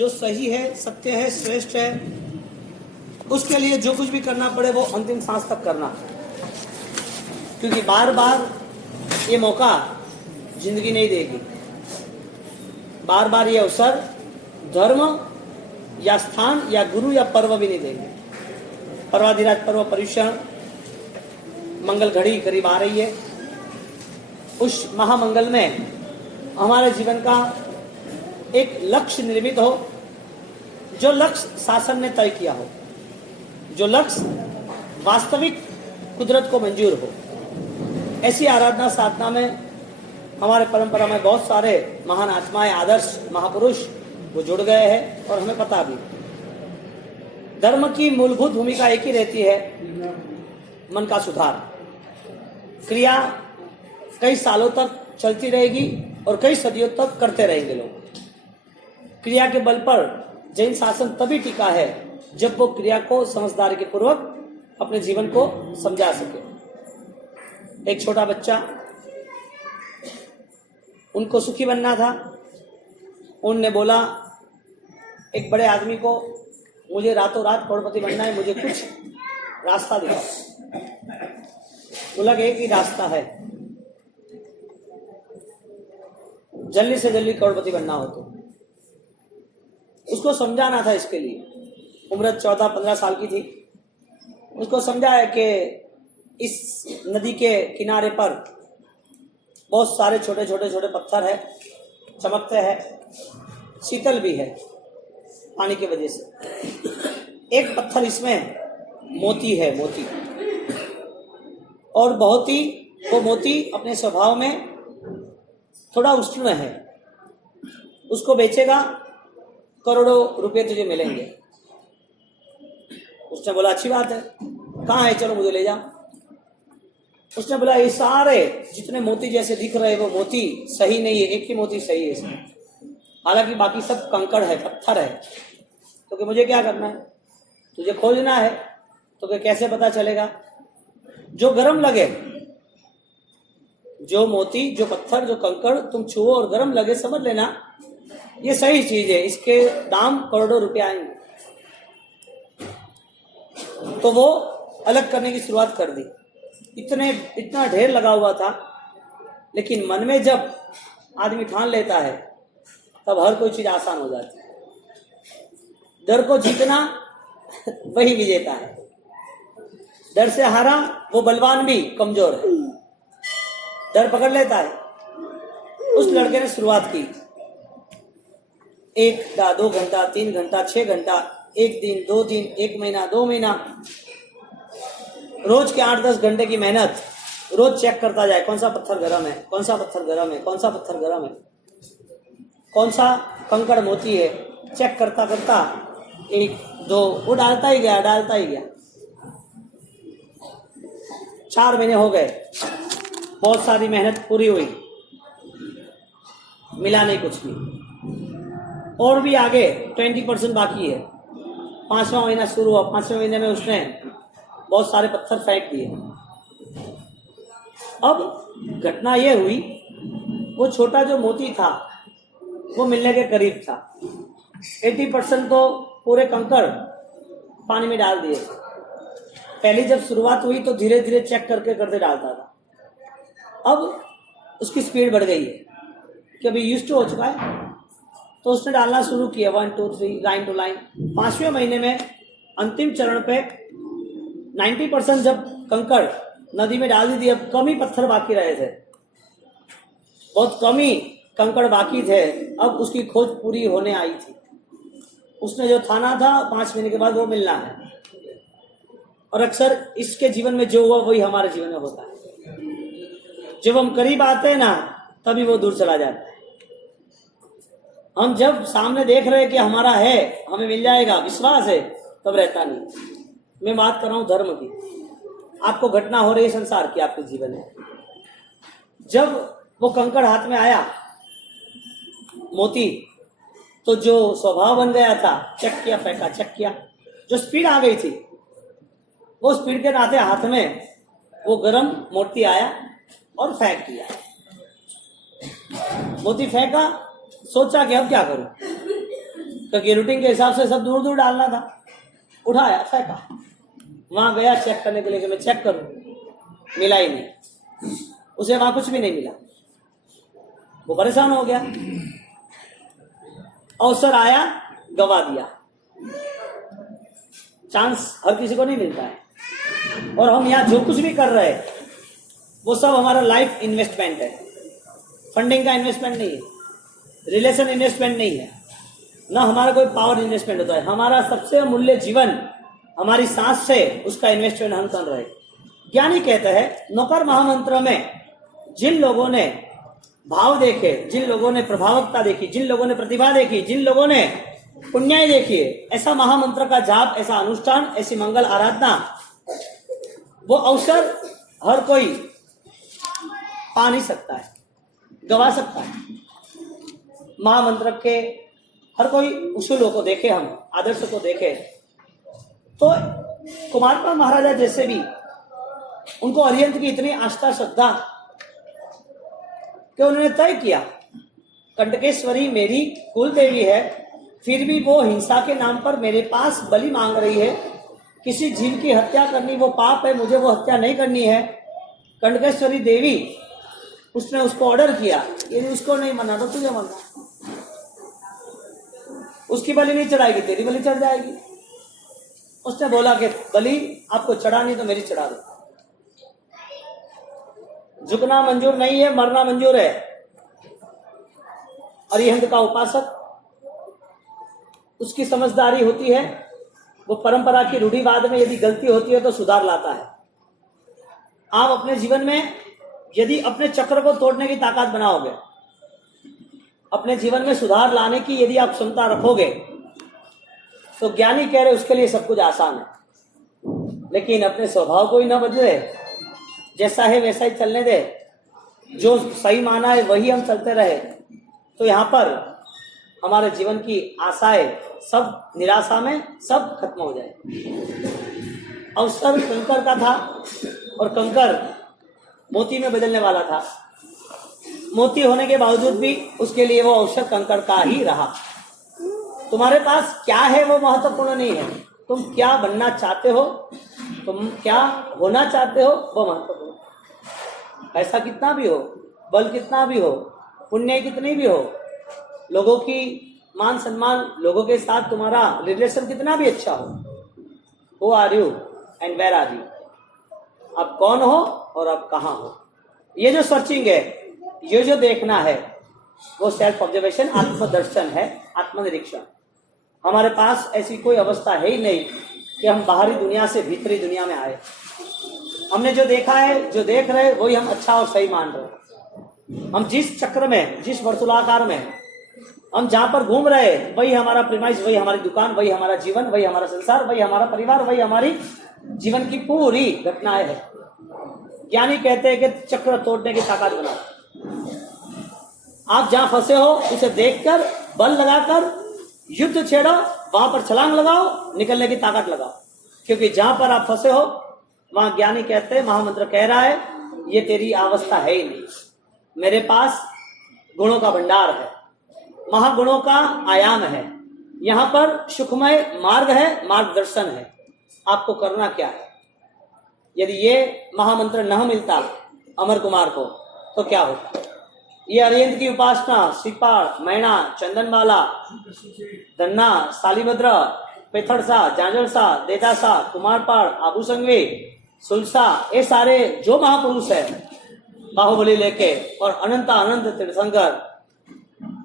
जो सही है, सत्य है, श्रेष्ठ है, उसके लिए जो कुछ भी करना पड़े वो अंतिम सांस तक करना, क्योंकि बार बार ये मौका जिंदगी नहीं देगी। बार बार ये अवसर धर्म या स्थान या गुरु या पर्व भी नहीं देंगे। पर्वाधिराज पर्व पर्युषण मंगल घड़ी करीब आ रही है। उस महामंगल में हमारे जीवन का एक लक्ष्य निर्मित हो, जो लक्ष्य शासन ने तय किया हो, जो लक्ष्य वास्तविक कुदरत को मंजूर हो। ऐसी आराधना साधना में हमारे परंपरा में बहुत सारे महान आत्माएं, आदर्श महापुरुष वो जुड़ गए हैं और हमें पता भी। धर्म की मूलभूत भूमिका एक ही रहती है, मन का सुधार। क्रिया कई सालों तक चलती रहेगी और कई सदियों तक करते रहेंगे लोग। क्रिया के बल पर जैन शासन तभी टिका है जब वो क्रिया को समझदारी के पूर्वक अपने जीवन को समझा सके। एक छोटा बच्चा, उनको सुखी बनना था। उनने बोला एक बड़े आदमी को, मुझे रातों रात करोड़पति बनना है, मुझे कुछ रास्ता दिखाओ। बोला कि एक ही रास्ता है, जल्दी से जल्दी करोड़पति बनना हो तो। उसको समझाना था। इसके लिए उम्र 14-15 साल की थी। उसको समझाया कि इस नदी के किनारे पर बहुत सारे छोटे छोटे छोटे पत्थर है, चमकते हैं, शीतल भी है पानी की वजह से। एक पत्थर इसमें मोती है, मोती, और बहुत ही वो मोती अपने स्वभाव में थोड़ा उष्ण है। उसको बेचेगा, करोड़ों रुपए तुझे मिलेंगे। उसने बोला अच्छी बात है, कहाँ है, चलो मुझे ले जाओ। उसने बोला ये सारे जितने मोती जैसे दिख रहे वो मोती सही नहीं है, एक ही मोती सही है इसमें, हालांकि बाकी सब कंकड़ है, पत्थर है। तो कि मुझे क्या करना है, तुझे खोजना है। तो कि कैसे पता चलेगा? जो गर्म लगे, जो मोती, जो पत्थर, जो कंकड़ तुम छुओ और गर्म लगे, समझ लेना ये सही चीज है, इसके दाम करोड़ों रुपए आएंगे। तो वो अलग करने की शुरुआत कर दी। इतना ढेर लगा हुआ था, लेकिन मन में जब आदमी ठान लेता है तब हर कोई चीज आसान हो जाती है। डर को जीतना वही विजेता है। डर से हारा वो बलवान भी कमजोर है। डर पकड़ लेता है। उस लड़के ने शुरुआत की, 1 घंटा, 2 घंटा, 3 घंटा, 6 घंटा, 1 दिन, 2 दिन, 1 महीना, 2 महीना, रोज के 8-10 घंटे की मेहनत। रोज चेक करता जाए कौन सा पत्थर गर्म है, कौन सा पत्थर गर्म है, कौन सा पत्थर गर्म है, कौन सा कंकड़ मोती है। चेक करता करता 1, 2 वो डालता ही गया, डालता ही गया। 4 महीने हो गए, बहुत सारी मेहनत पूरी हुई, मिला नहीं कुछ भी। और भी आगे 20% बाकी है। 5वां महीना शुरू हुआ। 5वें महीने में उसने बहुत सारे पत्थर फेंक दिए। अब घटना यह हुई, वो छोटा जो मोती था वो मिलने के करीब था। 80% तो पूरे कंकड़ पानी में डाल दिए। पहली जब शुरुआत हुई तो धीरे धीरे चेक करके करते डालता था। अब उसकी स्पीड बढ़ गई है कि अभी यूज्ड टू हो चुका है, तो उसने डालना शुरू किया 1, 2, 3 लाइन टू लाइन। 5वें महीने में अंतिम चरण पे 90% जब कंकड़ नदी में डाल दी थी, अब कम ही पत्थर बाकी रहे थे, बहुत कम ही कंकड़ बाकी थे। अब उसकी खोज पूरी होने आई थी। उसने जो ठाना था 5 महीने के बाद वो मिलना है। और अक्सर इसके जीवन में जो हुआ वही हमारे जीवन में होता है। जब हम करीब आते हैं ना तभी वो दूर चला जाता है। हम जब सामने देख रहे हैं कि हमारा है, हमें मिल जाएगा, विश्वास है, तब रहता नहीं। मैं बात कर रहा हूं धर्म की। आपको घटना हो रही है संसार की, आपके जीवन में। जब वो कंकड़ हाथ में आया, मोती, तो जो स्वभाव बन गया था, चेक किया, फेंका, चेक किया, जो स्पीड आ गई थी, वो स्पीड के नाते हाथ में वो गरम मोती आया और फेंक दिया। मोती फेंका, सोचा कि अब क्या करूं। क्योंकि रूटीन के हिसाब से सब दूर दूर डालना था। उठाया, फेंका, वहां गया चेक करने के लिए कि मैं चेक करूं, मिला ही नहीं, उसे वहां कुछ भी नहीं मिला। वो परेशान हो गया, अवसर आया, गवा दिया। चांस हर किसी को नहीं मिलता है। और हम यहाँ जो कुछ भी कर रहे हैं वो सब हमारा लाइफ इन्वेस्टमेंट है, फंडिंग का इन्वेस्टमेंट नहीं है, रिलेशन इन्वेस्टमेंट नहीं है, ना हमारा कोई पावर इन्वेस्टमेंट होता है। हमारा सबसे अमूल्य जीवन हमारी सांस से, उसका इन्वेस्टमेंट हम कर रहे हैं। ज्ञानी कहते हैं नौकर महामंत्र में जिन लोगों ने भाव देखे, जिन लोगों ने प्रभावकता देखी, जिन लोगों ने प्रतिभा देखी, जिन लोगों ने पुण्याय देखी, ऐसा महामंत्र का जाप, ऐसा अनुष्ठान, ऐसी मंगल आराधना, वो अवसर हर कोई पा नहीं सकता है, गवा सकता है। महामंत्र के हर कोई उसूलों को देखे, हम आदर्श को देखे तो कुमारपाल महाराजा जैसे भी, उनको अरिहंत की इतनी आस्था श्रद्धा कि उन्होंने तय किया कंटकेश्वरी मेरी कुल देवी है, फिर भी वो हिंसा के नाम पर मेरे पास बलि मांग रही है। किसी जीव की हत्या करनी वो पाप है, मुझे वो हत्या नहीं करनी है। कंटकेश्वरी देवी, उसने उसको ऑर्डर किया, यदि उसको नहीं मना तो तुझे मना, उसकी बलि नहीं चढ़ाएगी, तेरी बलि चढ़ जाएगी। उसने बोला कि बलि आपको चढ़ानी तो मेरी चढ़ा दो। झुकना मंजूर नहीं है, मरना मंजूर है। अरिहंत का उपासक, उसकी समझदारी होती है, वो परंपरा की रूढ़िवाद में यदि गलती होती है तो सुधार लाता है। आप अपने जीवन में यदि अपने चक्र को तोड़ने की ताकत बनाओगे, अपने जीवन में सुधार लाने की यदि आप क्षमता रखोगे, तो ज्ञानी कह रहे उसके लिए सब कुछ आसान है। लेकिन अपने स्वभाव को ही ना बदले, जैसा है वैसा ही चलने दे, जो सही माना है वही हम चलते रहे, तो यहाँ पर हमारे जीवन की आशाएं सब निराशा में सब खत्म हो जाए। अवसर कंकर का था और कंकर मोती में बदलने वाला था। मोती होने के बावजूद भी उसके लिए वो अवसर कंकर का ही रहा। तुम्हारे पास क्या है वो महत्वपूर्ण नहीं है, तुम क्या बनना चाहते हो, तुम क्या होना चाहते हो, वो महत्वपूर्ण। पैसा कितना भी हो, बल कितना भी हो, पुण्य कितनी भी हो, लोगों की मान सम्मान, लोगों के साथ तुम्हारा रिलेशन कितना भी अच्छा हो, who are you and where are you, आप कौन हो और आप कहाँ हो, ये जो सर्चिंग है, ये जो देखना है, वो सेल्फ ऑब्जर्वेशन, आत्मदर्शन है, आत्मनिरीक्षण। हमारे पास ऐसी कोई अवस्था है ही नहीं कि हम बाहरी दुनिया से भीतरी दुनिया में आए। हमने जो देखा है, जो देख रहे, वही हम अच्छा और सही मान रहे। हम जिस चक्र में, जिस वर्तुलाकार में हम जहां पर घूम रहे, वही हमारा प्रीमाइस, वही हमारी दुकान, वही हमारा जीवन, वही हमारा संसार, वही हमारा परिवार, वही हमारी जीवन की पूरी घटनाएं है। ज्ञानी कहते हैं कि चक्र तोड़ने की ताकत बनाओ। आप जहां फंसे हो उसे देखकर, बल लगाकर युद्ध छेड़ो, वहां पर छलांग लगाओ, निकलने की ताकत लगाओ। क्योंकि जहां पर आप फंसे हो वहां ज्ञानी कहते हैं, महामंत्र कह रहा है, ये तेरी अवस्था है ही नहीं। मेरे पास गुणों का भंडार है, महागुणों का आयाम है, यहाँ पर सुखमय मार्ग है, मार्गदर्शन है। आपको करना क्या है? यदि ये महामंत्र न मिलता अमर कुमार को तो क्या होता? ये अरिहंत की उपासना, श्रीपाल, मैना, चंदनवाला, धन्ना, सालीभद्र, पेथड़सा, जांजड़सा, देदासा, कुमारपाल, आबू संघवी, सुलसा, ये सारे जो महापुरुष है, बाहुबली लेके और अनंत अनंत तीर्थंकर,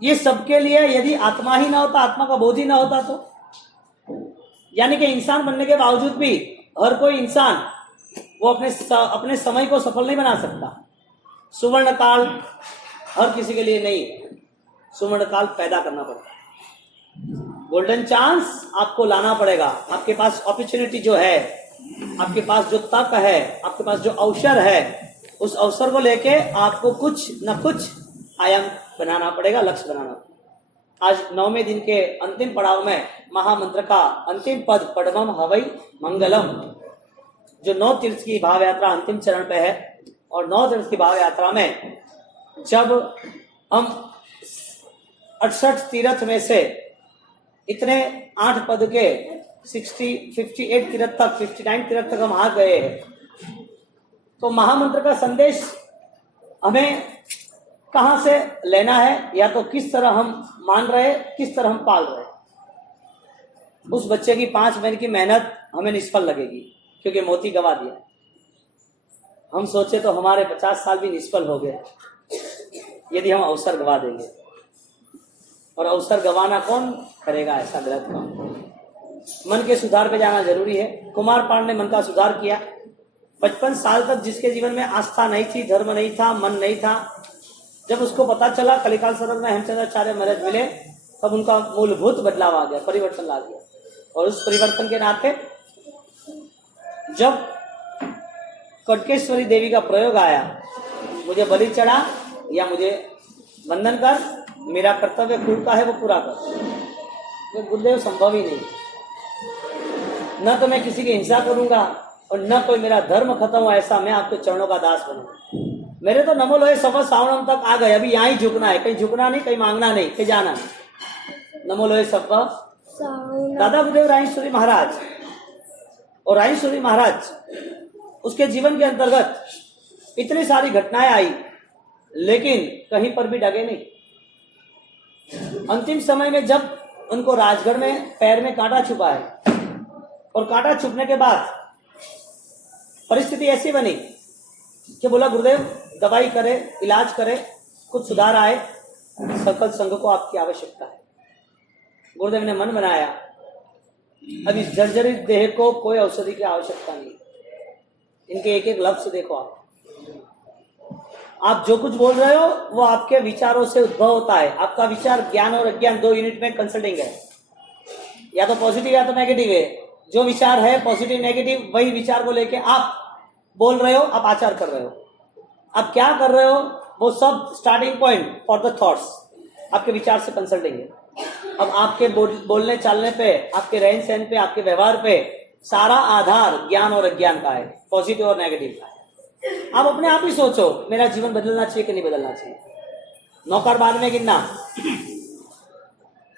ये सबके लिए यदि आत्मा ही ना होता, आत्मा का बोध ही ना होता, तो यानी कि इंसान बनने के बावजूद भी हर कोई इंसान वो अपने समय को सफल नहीं बना सकता। सुवर्ण काल हर किसी के लिए नहीं है, सुवर्ण काल पैदा करना पड़ता है। गोल्डन चांस आपको लाना पड़ेगा। आपके पास अपॉर्चुनिटी जो है, आपके पास जो तक है, आपके पास जो अवसर है, उस अवसर को लेके आपको कुछ न कुछ आयाम बनाना पड़ेगा, लक्ष्य बनाना पड़ेगा। आज 9वें दिन के अंतिम पड़ाव में महामंत्र का अंतिम पद पडमम हवै मंगलम, जो 9 तीर्थ की भाव यात्रा अंतिम चरण पे है। और 9 तीर्थ की भाव यात्रा में जब हम 68 तीर्थ में से इतने 8 पद के 58 तीर्थ तक 59 तीर्थ तक हम आ गए हैं। तो महामंत्र का संदेश हमें कहां से लेना है, या तो किस तरह हम मान रहे, किस तरह हम पाल रहे। उस बच्चे की 5 महीने की मेहनत हमें निष्फल लगेगी, क्योंकि मोती गवा दिया। हम सोचे तो हमारे 50 साल भी निष्फल हो गए यदि हम अवसर गवा देंगे। और अवसर गवाना कौन करेगा ऐसा गलत काम। मन के सुधार पे जाना जरूरी है। कुमार पांड ने मन का सुधार किया। 55 साल तक जिसके जीवन में आस्था नहीं थी, धर्म नहीं था, मन नहीं था, जब उसको पता चला कलिकाल सदन में हेमचंद्राचार्य महाराज मिले, तब उनका मूलभूत बदलाव आ गया, परिवर्तन ला गया। और उस परिवर्तन के नाते जब कटकेश्वरी देवी का प्रयोग आया, मुझे बलि चढ़ा या मुझे वंदन कर, मेरा कर्तव्य खुद का है वो पूरा कर, तो गुरुदेव संभव ही नहीं। न तो मैं किसी की हिंसा करूंगा और न कोई मेरा धर्म खत्म हो ऐसा मैं आपके चरणों का दास बनूंगा। मेरे तो नमो लोहे सफल सावणम तक आ गए, अभी यहाँ ही झुकना है, कहीं झुकना नहीं, कहीं मांगना नहीं, कहीं जाना नहीं। नमो लोहे सफल दादा गुरुदेव रायेश्वरी महाराज। और रायेश्वरी महाराज उसके जीवन के अंतर्गत इतनी सारी घटनाएं आई, लेकिन कहीं पर भी डगे नहीं। अंतिम समय में जब उनको राजगढ़ में पैर में कांटा छुपा है, और कांटा छुपने के बाद परिस्थिति ऐसी बनी कि बोला गुरुदेव दवाई करे, इलाज करे, कुछ सुधार आए, सकल संघ को आपकी आवश्यकता है। गुरुदेव ने मन बनाया, अब इस जर्जरित देह को कोई औषधि की आवश्यकता नहीं। इनके एक एक लफ्ज देखो आप जो कुछ बोल रहे हो वो आपके विचारों से उद्भव होता है। आपका विचार ज्ञान और अज्ञान 2 यूनिट में कंसल्टिंग है, या तो पॉजिटिव या तो नेगेटिव है। जो विचार है पॉजिटिव नेगेटिव, वही विचार को लेके आप बोल रहे हो, आप आचार कर रहे हो। आप क्या कर रहे हो वो सब starting point for the thoughts आपके विचार से कंसल्टिंग है। अब आपके बोलने चालने पे, आपके रहन सहन पे, आपके व्यवहार पे सारा आधार ज्ञान और अज्ञान का है, पॉजिटिव और नेगेटिव का है। आप अपने आप ही सोचो मेरा जीवन बदलना चाहिए कि नहीं बदलना चाहिए। नौकर बाद में गिनना,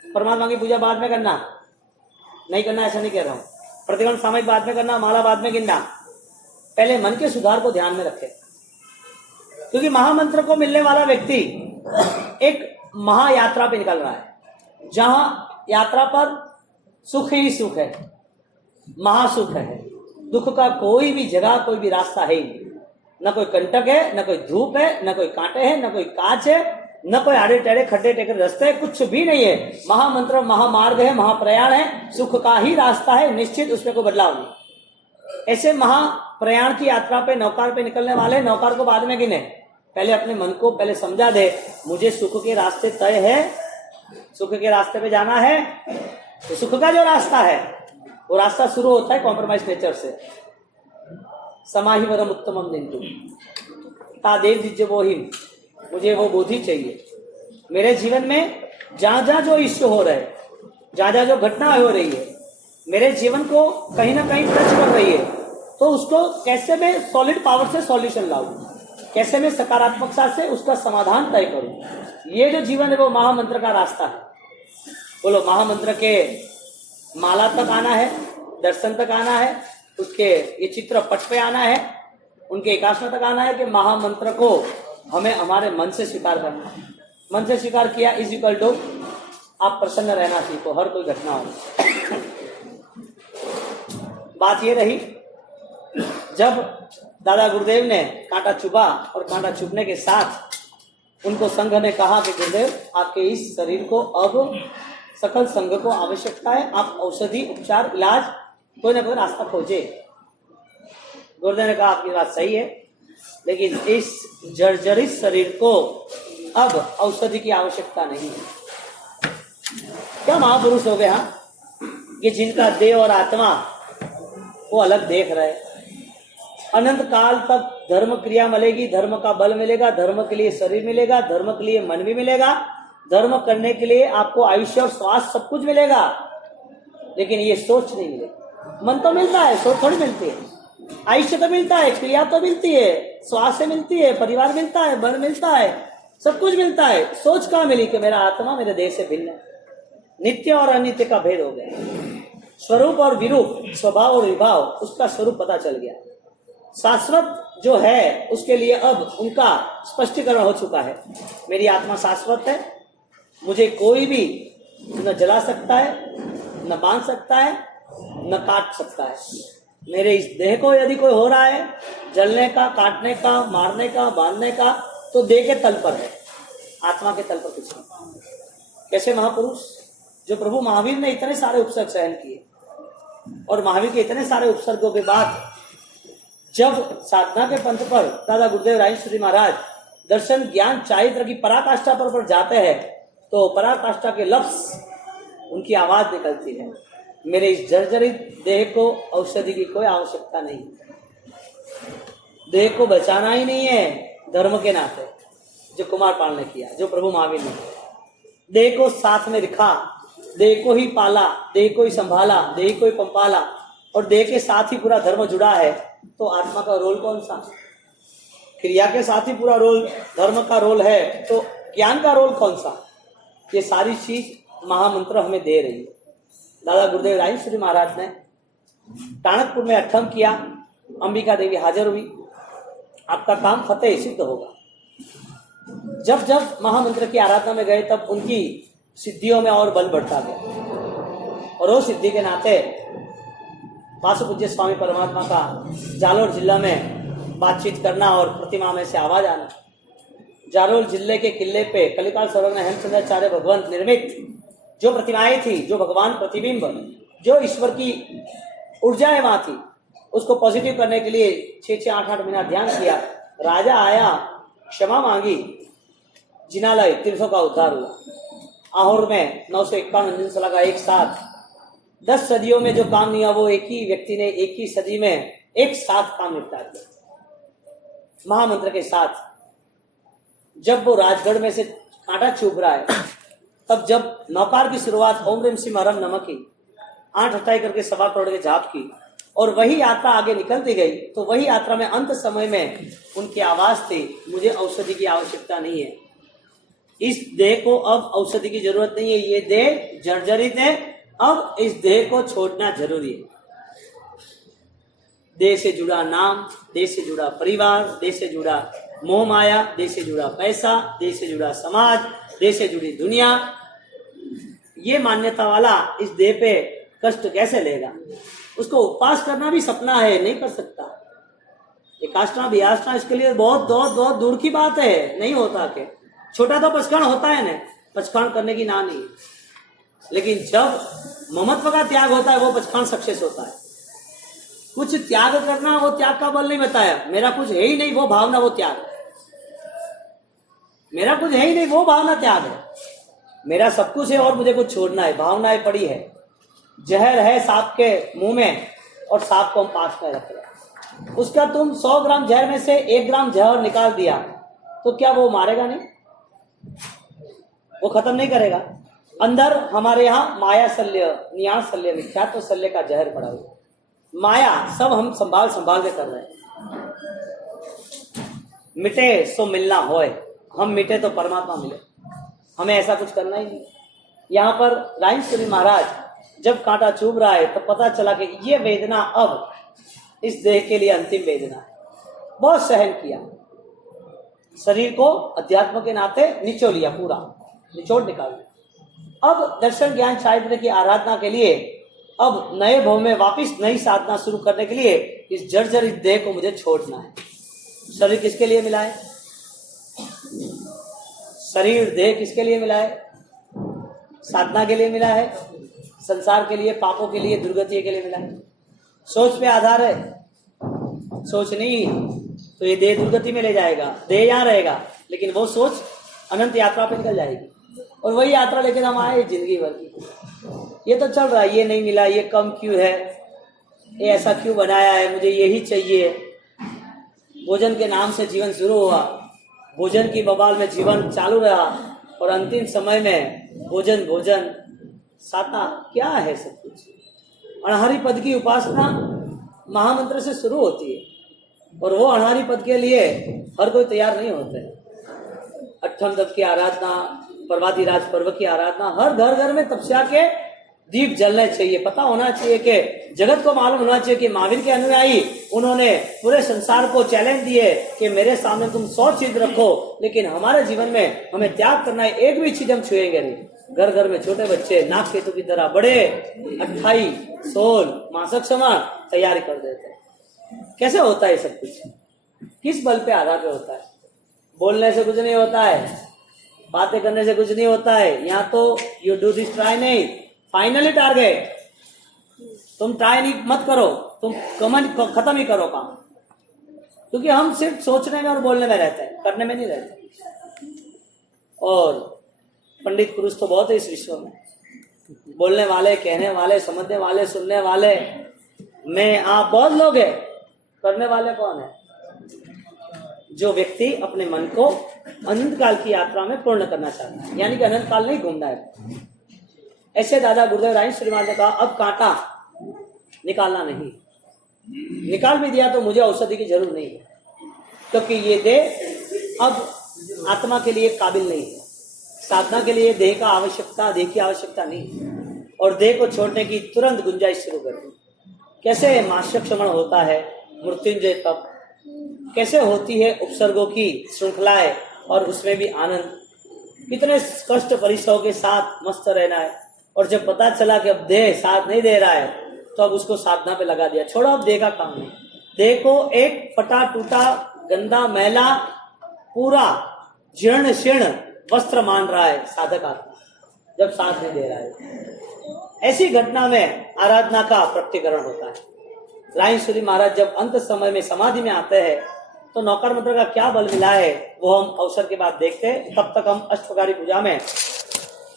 परमात्मा की पूजा बाद में करना, नहीं करना ऐसा नहीं कह रहा हूं। प्रतिगण सामयिक बाद में करना, माला बाद में गिनना। पहले मन के सुधार को ध्यान में रखें, क्योंकि महामंत्र को मिलने वाला व्यक्ति एक महायात्रा पे निकल रहा है, जहां यात्रा पर सुख ही सुख है, महासुख है। दुख का कोई भी जगह, कोई भी रास्ता है ही नहीं। न कोई कंटक है, न कोई धूप है, न कोई कांटे है, न कोई कांच है, न कोई आड़े टेढ़े खड्डे टेकरे रास्ते, कुछ भी नहीं है। महामंत्र महामार्ग है, महाप्रयाण है, सुख का ही रास्ता है, निश्चित उसमें कोई बदलाव नहीं। ऐसे महाप्रयाण की यात्रा पे नौकार पे निकलने वाले नौकार को बाद में गिने, पहले अपने मन को पहले समझा दे मुझे सुख के रास्ते तय है, सुख के रास्ते पे जाना है। तो सुख का जो रास्ता है वो रास्ता शुरू होता है कॉम्प्रोमाइज नेचर से। समाहि वरम उत्तमम दिंतु तादेव दिज्य वो ही, मुझे वो बोधि चाहिए। मेरे जीवन में जहां जहां जो इश्यू हो रहे हैं, जहां जहां जो घटना हो रही है, मेरे जीवन को कहीं ना कहीं टच कर रही है, तो उसको कैसे मैं सॉलिड पावर से सॉल्यूशन लाऊं, कैसे मैं सकारात्मकता से उसका समाधान तय करूं। ये जो जीवन है वो महामंत्र का रास्ता है। बोलो महामंत्र के माला तक आना है, दर्शन तक आना है, उसके ये चित्र पट पे आना है, उनके एकात्म तक आना है कि महामंत्र को हमें हमारे मन से स्वीकार करना है। मन से स्वीकार किया इज इक्वल टू आप प्रसन्न रहना सीखो हर कोई घटना हो। बात ये रही, जब दादा गुरुदेव ने कांटा चुभा और कांटा चुभने के साथ उनको संघ ने कहा कि गुरुदेव आपके इस शरीर को अब सकल संघ को आवश्यकता है, आप औषधि उपचार इलाज कोई ना कोई रास्ता खोजे। गुरुदेव ने कहा आपकी बात सही है, लेकिन इस जर्जरित शरीर को अब औषधि की आवश्यकता नहीं है। क्या महापुरुष हो गए कि जिनका देह और आत्मा वो अलग देख रहे। अनंत काल तक धर्म क्रिया मिलेगी, धर्म का बल मिलेगा, धर्म के लिए शरीर मिलेगा, धर्म के लिए मन भी मिलेगा, धर्म करने के लिए आपको आयुष्य और स्वास्थ्य सब कुछ मिलेगा, लेकिन ये सोच नहीं मिलेगी। मन तो मिलता है, सोच थोड़ी मिलती है। आयुष्य तो मिलता है, क्रिया तो मिलती है, स्वास्थ्य मिलती है, परिवार मिलता है, बल मिलता है, सब कुछ मिलता है। सोच कहाँ मिली कि मेरा आत्मा मेरे देह से भिन्न है। नित्य और अनित्य का भेद हो गया, स्वरूप और विरूप, स्वभाव और विभाव, उसका स्वरूप पता चल गया। शाश्वत जो है उसके लिए अब उनका स्पष्टीकरण हो चुका है। मेरी आत्मा शाश्वत है, मुझे कोई भी न जला सकता है, न बांध सकता है, न काट सकता है। मेरे इस देह को यदि कोई हो रहा है जलने का, काटने का, मारने का, बांधने का, तो देह के तल पर है, आत्मा के तल पर कुछ नहीं। कैसे महापुरुष जो प्रभु महावीर ने इतने सारे उपसर्ग सहन किए और महावीर के इतने सारे उपसर्गों के बाद जब साधना के पंथ पर दादा गुरुदेव राजेश्वरी महाराज दर्शन ज्ञान चारित्र की पराकाष्ठा पर जाते हैं तो पराकाष्ठा के लफ्ज उनकी आवाज निकलती है, मेरे इस जर्जरित देह को औषधि की कोई आवश्यकता नहीं, देह को बचाना ही नहीं है धर्म के नाते, जो कुमार पाल ने किया, जो प्रभु महावीर ने किया। देह को साथ में रखा, देह को ही पाला, देह को ही संभाला, देह को ही पंपाला और देह के साथ ही पूरा धर्म जुड़ा है, तो आत्मा का रोल कौन सा? क्रिया के साथ ही पूरा रोल धर्म का रोल है, तो ज्ञान का रोल कौन सा? ये सारी चीज महामंत्र हमें दे रही है। दादा गुरुदेव राजेश्वरी महाराज ने टाणकपुर में अठम किया, अंबिका देवी हाजिर हुई, आपका काम फतेह सिद्ध होगा। जब जब महामंत्र की आराधना में गए तब उनकी सिद्धियों में और बल बढ़ता गया और वो सिद्धि के नाते वासु पूज्य स्वामी परमात्मा का जालोर जिला में बातचीत करना और प्रतिमा में से आवाज आना। जालोर जिले के किले पे कलिकाल सरोवर में हेमचंद्राचार्य भगवंत निर्मित जो प्रतिमाएं थी, जो भगवान प्रतिबिंब, जो ईश्वर की ऊर्जाएं वहां थी, उसको पॉजिटिव करने के लिए 6-8 महीना ध्यान किया। राजा आया, क्षमा मांगी, जिनालय तीर्थों का उद्धार हुआ। आहोर में 951 अंजन सला का एक साथ 10 सदियों में जो काम नहीं हुआ वो एक ही व्यक्ति ने एक ही सदी में एक साथ काम निपटा दिया महामंत्र के साथ। जब वो राजगढ़ में से कांटा चुभ रहा है, तब जब नौकार की शुरुआत ओम ह्रीम श्रीम हरम नमः की 8 हटाई करके 1.25 करोड़ के जाप की और वही यात्रा आगे निकलती गई, तो वही यात्रा में अंत समय में उनकी आवाज थी, मुझे औषधि की आवश्यकता नहीं है, इस देह को अब औषधि की जरूरत नहीं है, ये देह जर्जरित है, अब इस देह को छोड़ना जरूरी है। देह से जुड़ा नाम, देह से जुड़ा परिवार, देह से जुड़ा मोह माया, देह से जुड़ा पैसा, देह से जुड़ा समाज, देह से जुड़ी दुनिया, ये मान्यता वाला इस देह पे कष्ट कैसे लेगा? उसको उपवास करना भी सपना है, नहीं कर सकता। एकाष्टना वियाष्टना इसके लिए बहुत बहुत बहुत दूर की बात है, नहीं होता के। छोटा तो पचखंड होता है ना, पचखंड करने की ना नहीं, लेकिन जब ममत्व का त्याग होता है वो पचखंड सक्सेस होता है। कुछ त्याग करना, वो त्याग का बल नहीं बताया, मेरा कुछ है ही नहीं वो भावना, वो त्याग, मेरा कुछ है ही नहीं वो भावना त्याग है। मेरा सब कुछ है और मुझे कुछ छोड़ना है, भावनाएं पड़ी है, जहर है सांप के मुंह में और सांप को हम पास में रख रहे हैं, उसका तुम 100 ग्राम जहर में से 1 ग्राम जहर निकाल दिया तो क्या वो मारेगा नहीं? वो खत्म नहीं करेगा। अंदर हमारे यहाँ माया शल्य, नियाण शल्य, मिथ्यात्व शल्य का जहर पड़ा हुआ, माया सब हम संभाल संभाल के कर रहे हैं। मिटे सो मिलना होए, हम मिटे तो परमात्मा मिले, हमें ऐसा कुछ करना ही नहीं। यहाँ पर राजेश्वरी महाराज जब कांटा चुभ रहा है तो पता चला कि ये वेदना अब इस देह के लिए अंतिम वेदना है। बहुत सहन किया, शरीर को अध्यात्म के नाते निचोड़ लिया, पूरा निचोड़ निकाल लिया। अब दर्शन ज्ञान चारित्र की आराधना के लिए, अब नए भाव में वापिस नई साधना शुरू करने के लिए इस जर्जरित देह को मुझे छोड़ना है। शरीर किसके लिए मिला है? शरीर देह किसके लिए मिला है? साधना के लिए मिला है, संसार के लिए, पापों के लिए, दुर्गति के लिए मिला है। सोच पे आधार है, सोच नहीं तो ये देह दुर्गति में ले जाएगा, देह यहाँ रहेगा, लेकिन वो सोच अनंत यात्रा पे निकल जाएगी और वही यात्रा लेकर हम आए जिंदगी भर की। ये तो चल रहा है, ये नहीं मिला, ये कम क्यों है, ये ऐसा क्यों बनाया है, मुझे यही चाहिए। भोजन के नाम से जीवन शुरू हुआ, भोजन की बवाल में जीवन चालू रहा और अंतिम समय में भोजन भोजन साता क्या है सब कुछ। अनहरी पद की उपासना महामंत्र से शुरू होती है और वो अनहरी पद के लिए हर कोई तैयार नहीं होते। अठम तप की आराधना, प्रभाती राज पर्व की आराधना, हर घर घर में तपस्या के दीप जलने चाहिए। पता होना चाहिए कि जगत को मालूम होना चाहिए कि महावीर के अनुयायी उन्होंने पूरे संसार को चैलेंज दिए कि मेरे सामने तुम 100 चीज रखो, लेकिन हमारे जीवन में हमें त्याग करना है, एक भी चीज हम छुएंगे नहीं। घर घर में छोटे बच्चे नाग केतु की तरह बड़े 28 16 मासक समान तैयारी कर देते हैं। कैसे होता है सब कुछ? किस बल पे आधार पे होता है? बोलने से कुछ नहीं होता है, बातें करने से कुछ नहीं होता है। यहाँ तो यू डू दिस ट्राई नहीं, फाइनली टारगेट। तुम ट्राई नहीं मत करो, तुम खत्म ही करो काम, क्योंकि हम सिर्फ सोचने में और बोलने में रहते हैं, करने में नहीं रहते। और पंडित पुरुष तो बहुत है इस विश्व में, बोलने वाले, कहने वाले, समझने वाले, सुनने वाले, मैं आप बहुत लोग हैं। करने वाले कौन है? जो व्यक्ति अपने मन को अनंत काल की यात्रा में पूर्ण करना चाहता है, यानी कि अनंत काल नहीं घूमना है। ऐसे दादा गुरुदेव राय श्रीमान ने कहा, अब कांटा निकालना नहीं, निकाल भी दिया तो मुझे औषधि की जरूर नहीं है, क्योंकि ये देह अब आत्मा के लिए काबिल नहीं है। साधना के लिए देह का आवश्यकता, देह की आवश्यकता नहीं, और देह को छोड़ने की तुरंत गुंजाइश शुरू कर दी। कैसे मासिक श्रवण होता है, मृत्युंजय तप, कैसे होती है उपसर्गों की श्रृंखलाएं, और उसमें भी आनंद, कितने कष्ट परिश्रम के साथ मस्त रहना है। और जब पता चला कि अब देह साथ नहीं दे रहा है, तो अब उसको साधना पे लगा दिया। छोड़ो, अब देह का काम नहीं। देह को एक फटा टूटा गंदा मैला पूरा जीर्ण शीर्ण वस्त्र मान रहा है साधक आत्मा, जब साथ नहीं दे रहा है। ऐसी घटना में आराधना का प्रकटीकरण होता है। रायेश्वरी महाराज जब अंत समय में समाधि में आते हैं, तो नौकर मंत्र का क्या बल मिला है वो हम अवसर के बाद देखते हैं। तब तक हम अष्टप्रकारी पूजा में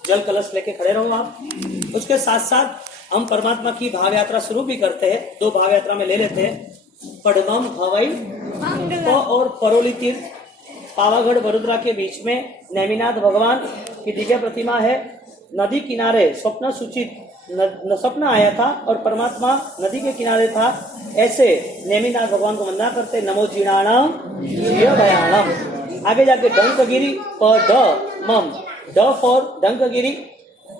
जल कलश लेके खड़े रहो आप। उसके साथ साथ हम परमात्मा की भाव यात्रा शुरू भी करते हैं। 2 भाव यात्रा में ले लेते हैं, पडगम हवाई और परोली तीर्थ, पावागढ़ वडोदरा के बीच में नेमिनाथ भगवान की दिव्य प्रतिमा है। नदी किनारे स्वप्न सूचित सपना आया था और परमात्मा नदी के किनारे था। ऐसे नेमिनाथ भगवान को वंदना करते, नमो जीर्णाणाम भयाणम। आगे जाके डंकगिरी मम, ड फॉर डंकगिरी,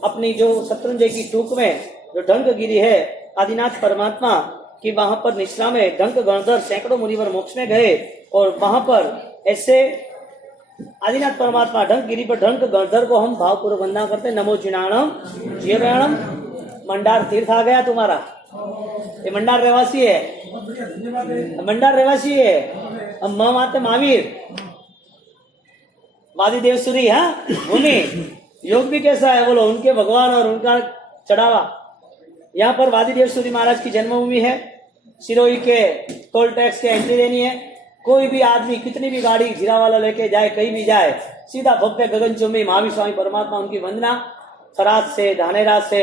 अपनी जो शत्रुंजय की टूक में जो डंकगिरी है, आदिनाथ परमात्मा की वहां पर निश्रा में डंक गणधर सैकड़ों मुनिवर मोक्ष में गए, और वहां पर ऐसे आदिनाथ परमात्मा डंकगिरी पर डंक गणधर को हम भावपूर्वक वंदना करते, नमो जीर्णाणाम भयाणम। मंडार तीर्थ आ गया तुम्हारा, ये मंडार रहवासी है, मंडार रहवासी है। अब माते महावीर वादी देवसुरी, हाँ भूमि योग भी कैसा है बोलो, उनके भगवान और उनका चढ़ावा। यहाँ पर वादी देवसुरी महाराज की जन्मभूमि है। सिरोही के टोल टैक्स के एंट्री देनी है। कोई भी आदमी कितनी भी गाड़ी जीरा वाला लेके जाए, कहीं भी जाए, सीधा भव्य गगनचुंबी महावीर स्वामी परमात्मा उनकी वंदना। थराद से, धानेरा से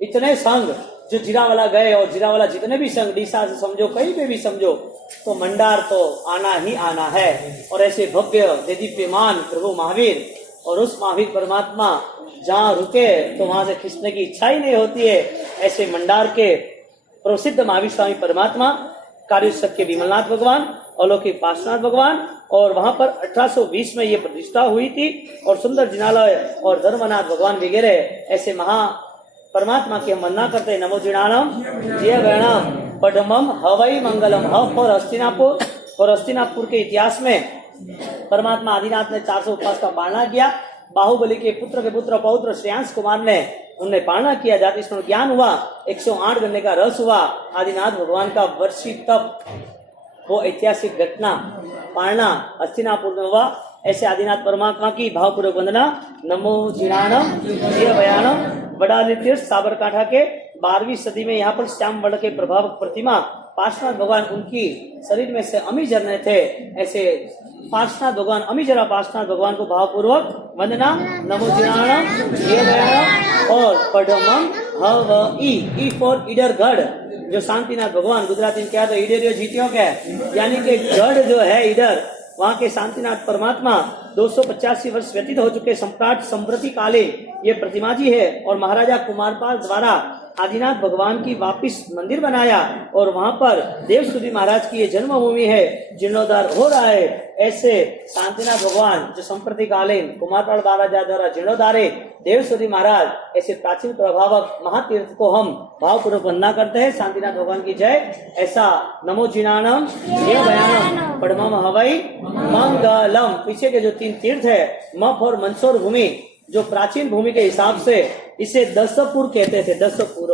इतने संघ जो जीरावाला गए, और जीरावाला जितने भी संघ, डीसा से समझो, कहीं पे भी समझो, तो मंडार तो आना ही आना है। और ऐसे भव्य देदीप्यमान प्रभु महावीर, और उस महावीर परमात्मा जहाँ रुके तो वहां से खिंचने की इच्छा ही नहीं होती है। ऐसे मंडार के प्रसिद्ध महावीर स्वामी परमात्मा, कार्यशक के विमलनाथ भगवान, अलौकिक पार्श्वनाथ भगवान, और वहां पर 1820 में ये प्रतिष्ठा हुई थी। और सुंदर जिनालय और धर्मनाथ भगवान वगैरह ऐसे महा परमात्मा की हम वंदना करते हैं। नमो जीर्णाणाम भयाणम पडमम हवई मंगलम। ह और हस्तिनापुर, और हस्तिनापुर के इतिहास में परमात्मा आदिनाथ ने 400 उपवास का पालना किया। बाहुबली के पुत्र पौत्र श्रेयांश कुमार ने उनने पालना किया, जाति स्मरण ज्ञान हुआ, 108 गन्ने का रस हुआ। आदिनाथ भगवान का वर्षी तप, वो ऐतिहासिक घटना पालना हस्तिनापुर में हुआ। ऐसे आदिनाथ परमात्मा की भावपूर्वक वंदना। नमो जीर्णाणाम भयाणम। बड़ा तीर्थ साबरकांठा के 12वीं सदी में यहाँ पर श्याम वर्ण के प्रभाव प्रतिमा पार्श्वनाथ भगवान, उनकी शरीर में से अमी झरने थे। ऐसे पार्श्वनाथ भगवान, अमी जरा पार्श्वनाथ भगवान को भावपूर्वक वंदना। नमो जीर्णाणाम भयाणम। और पढ़मम हव ई फॉर ईडरगढ़, जो शांतिनाथ भगवान, गुजराती में क्या तो ईडरियो जीतियों के, यानी कि गढ़ जो है इधर, वहां के शांतिनाथ परमात्मा 285 वर्ष व्यतीत हो चुके सम्राट समृद्धि कालीन ये प्रतिमा जी है। और महाराजा कुमारपाल द्वारा आदिनाथ भगवान की वापिस मंदिर बनाया और वहां पर देवसूरी महाराज की ये जन्मभूमि है, जीर्णोद्धार हो रहा है। ऐसे शांतिनाथ भगवान जो संप्रतिकालीन कुमारपाल महाराजा द्वारा जीर्णोद्धारे देवसूरी महाराज, ऐसे प्राचीन प्रभावक महातीर्थ को हम भावपूर्वक वंदना करते हैं। शांतिनाथ भगवान की जय। ऐसा नमो जिनानम ये बयानम पढ़मम हवई मंगलम। पीछे के जो 3 तीर्थ है, मफ और मंदसौर भूमि, जो प्राचीन भूमि के हिसाब से इसे 10पुर कहते थे। 10पुर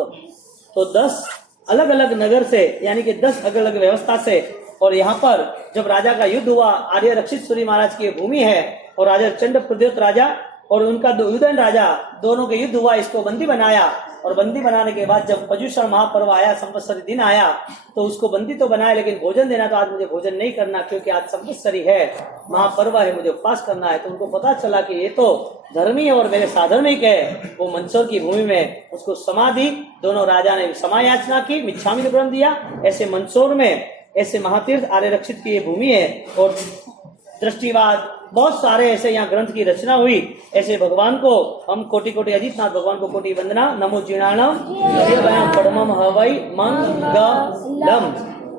तो 10 अलग अलग नगर से, यानी कि 10 अलग अलग व्यवस्था से। और यहाँ पर जब राजा का युद्ध हुआ, आर्य रक्षित सूरी महाराज की भूमि है और राजा चंड प्रद्योत राजा और उनका युद्धन राजा, दोनों के युद्ध हुआ, इसको बंदी बनाया। और बंदी बनाने के बाद जब पर्युषण महापर्व आया, संवत्सरी दिन आया, तो उसको बंदी तो बनाया, लेकिन भोजन देना तो आज मुझे भोजन नहीं करना, क्योंकि आज संवत्सरी है, महापर्व है, मुझे उपवास करना है। तो उनको पता चला कि ये तो धर्मी है और मेरे साधर्मिक है। वो मंदसौर की भूमि में उसको समाधि, दोनों राजा ने समायाचना की, मिच्छामी विवरण दिया। ऐसे मंदसौर में ऐसे महातीर्थ आर्य रक्षित की ये भूमि है। और दृष्टिवाद बहुत सारे ऐसे यहाँ ग्रंथ की रचना हुई। ऐसे भगवान को हम कोटि कोटि अजितनाथ भगवान को कोटि वंदना। नमो जिनाणम पढ़मम हवई मंगलम।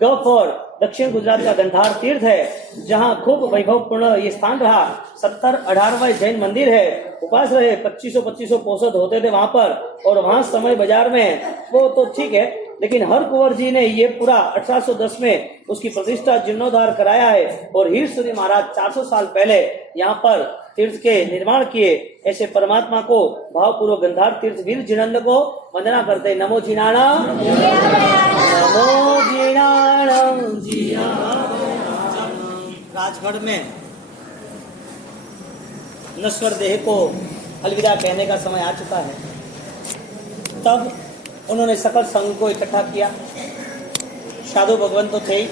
ग फॉर दक्षिण गुजरात का गंधार तीर्थ है, जहाँ खूब वैभवपूर्ण ये स्थान रहा। 70-18वां जैन मंदिर है। उपास रहे 2500 पोषद होते थे वहां पर। और वहां समय बाजार में वो तो ठीक है, लेकिन हर कुंवर जी ने ये पूरा 1810 में उसकी प्रतिष्ठा जीर्णोद्धार कराया है। और हीरसूरी महाराज 400 साल पहले यहाँ पर तीर्थ के निर्माण किए। ऐसे परमात्मा को भावपूर्वक गंधार तीर्थ वीर जिनंद को वंदना करते। नमो जिनाणम नमो जिनाणम। राजगढ़ में नश्वर देह को अलविदा कहने का समय आ चुका है। तब उन्होंने सकल संघ को इकट्ठा किया। साधु भगवान तो थे ही,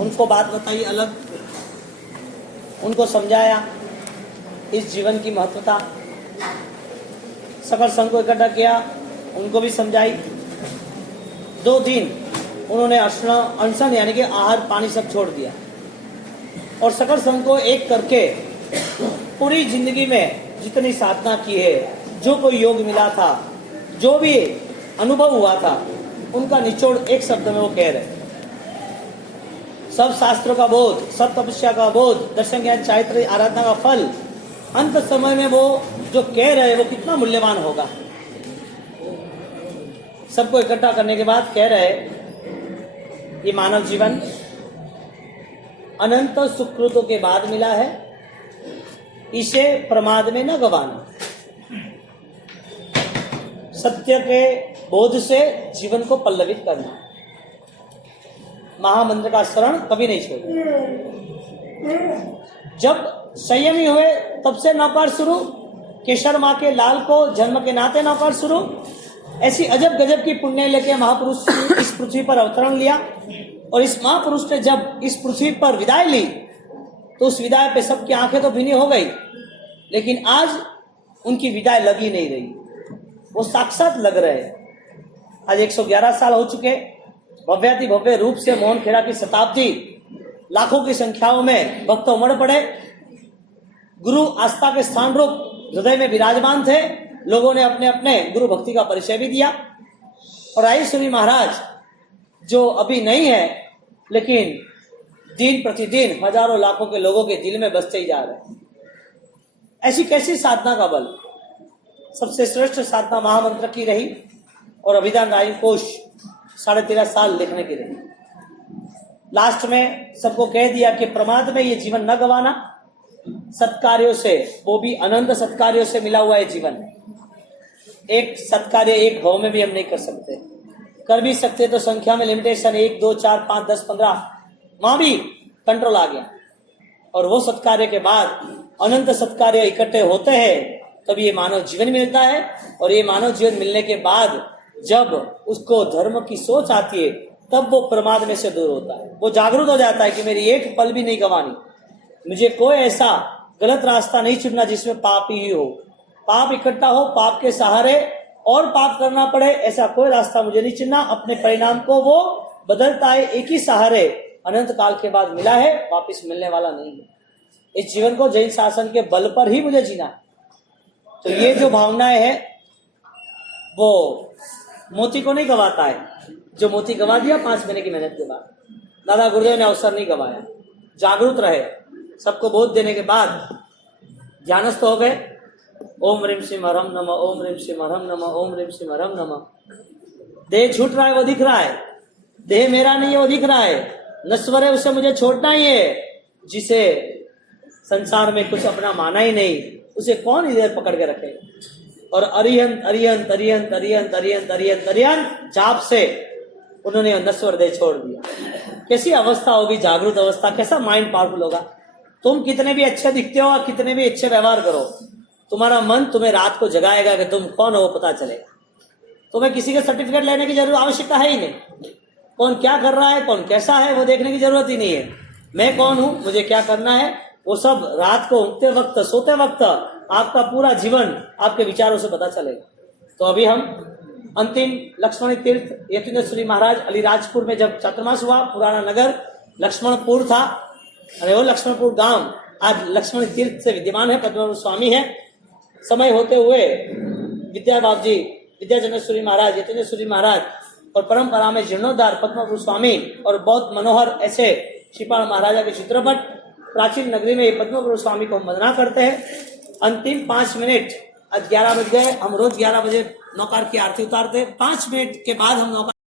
उनको बात बताई अलग, उनको समझाया इस जीवन की महत्वता। सकल संघ को इकट्ठा किया, उनको भी समझाई। 2 दिन उन्होंने अनशन यानी कि आहार पानी सब छोड़ दिया और सकल संघ को एक करके पूरी जिंदगी में जितनी साधना की है, जो कोई योग मिला था, जो भी अनुभव हुआ था, उनका निचोड़ एक शब्द में वो कह रहे। सब शास्त्रों का बोध, सब तपस्या का बोध, दर्शन ज्ञान चारित्र आराधना का फल, अंत समय में वो जो कह रहे वो कितना मूल्यवान होगा। सबको इकट्ठा करने के बाद कह रहे, ये मानव जीवन अनंत सुकृतों के बाद मिला है, इसे प्रमाद में न गवाना। सत्य के बोध से जीवन को पल्लवित करना, महामंत्र का स्मरण कभी नहीं छोड़ना। जब संयमी हुए तब से नौकार शुरू, केशर माँ के लाल को जन्म के नाते नौकार शुरू। ऐसी अजब गजब की पुण्य लेके महापुरुष इस पृथ्वी पर अवतरण लिया। और इस महापुरुष ने जब इस पृथ्वी पर विदाई ली, तो उस विदाई पे सबकी आंखें तो भीनी हो गई, लेकिन आज उनकी विदाई लग ही नहीं रही, वो साक्षात लग रहे। आज 111 साल हो चुके, भव्याति भव्य रूप से मोहन खेड़ा की शताब्दी, लाखों की संख्याओं में भक्त उमड़ पड़े। गुरु आस्था के स्थान रूप हृदय में विराजमान थे। लोगों ने अपने अपने गुरु भक्ति का परिचय भी दिया। और रायसूरी महाराज जो अभी नहीं है, लेकिन दिन प्रतिदिन हजारों लाखों के लोगों के दिल में बसते ही जा रहे हैं। ऐसी कैसी साधना का बल। सबसे श्रेष्ठ साधना महामंत्र की रही और अभिधान राय कोश 13.5 साल लिखने की रही। लास्ट में सबको कह दिया कि प्रमाद में ये जीवन न गवाना, सत्कार्यों से, वो भी अनंत सत्कार्यों से मिला हुआ है जीवन। एक सत्कार्य एक भाव में भी हम नहीं कर सकते, कर भी सकते तो संख्या में लिमिटेशन 1, 2, 4, 5, 10, 15, वहां भी कंट्रोल आ गया। और वो सत्कार्य के बाद अनंत सत्कार्य इकट्ठे होते हैं, तब ये मानव जीवन मिलता है। और ये मानव जीवन मिलने के बाद जब उसको धर्म की सोच आती है, तब वो प्रमाद में से दूर होता है। वो जागरूक हो जाता है कि मेरी एक पल भी नहीं गंवानी, मुझे कोई ऐसा गलत रास्ता नहीं चुनना जिसमें पाप ही हो। पाप इकट्ठा हो, पाप के सहारे और पाप करना पड़े, ऐसा कोई रास्ता मुझे नहीं चुनना। अपने परिणाम को वो बदलता है, एक ही सहारे अनंत काल के बाद मिला है, वापिस मिलने वाला नहीं है। इस जीवन को जैन शासन के बल पर ही मुझे जीना है। तो ये जो भावनाएं हैं वो मोती को नहीं गवाता है। जो मोती गवा दिया 5 महीने की मेहनत के बाद, दादा गुरुदेव ने अवसर नहीं गवाया। जागरूक रहे, सबको बोध देने के बाद ध्यानस्थ हो गए। ओम ह्रीम श्रीम हरम नमः, ओम ह्रीम श्रीम हरम नमः, ओम ह्रीम श्रीम हरम नमः। देह छूट रहा है वो दिख रहा है, देह मेरा नहीं है वो दिख रहा है, नश्वर है उसे मुझे छोड़ना ही है। जिसे संसार में कुछ अपना माना ही नहीं, उसे कौन इधर पकड़ के रखेगा। और अरिहंत अरिहंत अरिहंत अरिहंत अरिहंत अरिहंत अरिहंत जाप से उन्होंने नश्वर देह छोड़ दिया। कैसी अवस्था होगी, जागृत अवस्था, कैसा माइंड पावरफुल होगा। तुम कितने भी अच्छे दिखते हो, कितने भी अच्छे व्यवहार करो, तुम्हारा मन तुम्हें रात को जगाएगा कि तुम कौन हो पता चलेगा। तुम्हें किसी के सर्टिफिकेट लेने की जरूरत आवश्यकता है ही नहीं। कौन क्या कर रहा है, कौन कैसा है, वो देखने की जरूरत ही नहीं है। मैं कौन हूं, मुझे क्या करना है, वो सब रात को उठते वक्त, सोते वक्त आपका पूरा जीवन आपके विचारों से पता चलेगा। तो अभी हम अंतिम लक्ष्मण तीर्थ यतीन्द्र महाराज अलीराजपुर में जब चातुर्मास हुआ, पुराना नगर लक्ष्मणपुर था, अरे वो लक्ष्मणपुर गांव आज लक्ष्मण तीर्थ से विद्यमान है, पद्मनाभ स्वामी है। समय होते हुए विद्या बाप जी, विद्याचंद्र महाराज, यतीन्द्र महाराज और परंपरा में जीर्णोद्धार पद्मनाभ स्वामी और बहुत मनोहर ऐसे श्रीपाल महाराजा के चित्रपट प्राचीन नगरी में पद्मनाभ स्वामी को हम वंदना करते हैं। अंतिम 5 मिनट, आज 11 बज गए, हम रोज 11 बजे नौकार की आरती उतारते हैं। 5 मिनट के बाद हम नौकार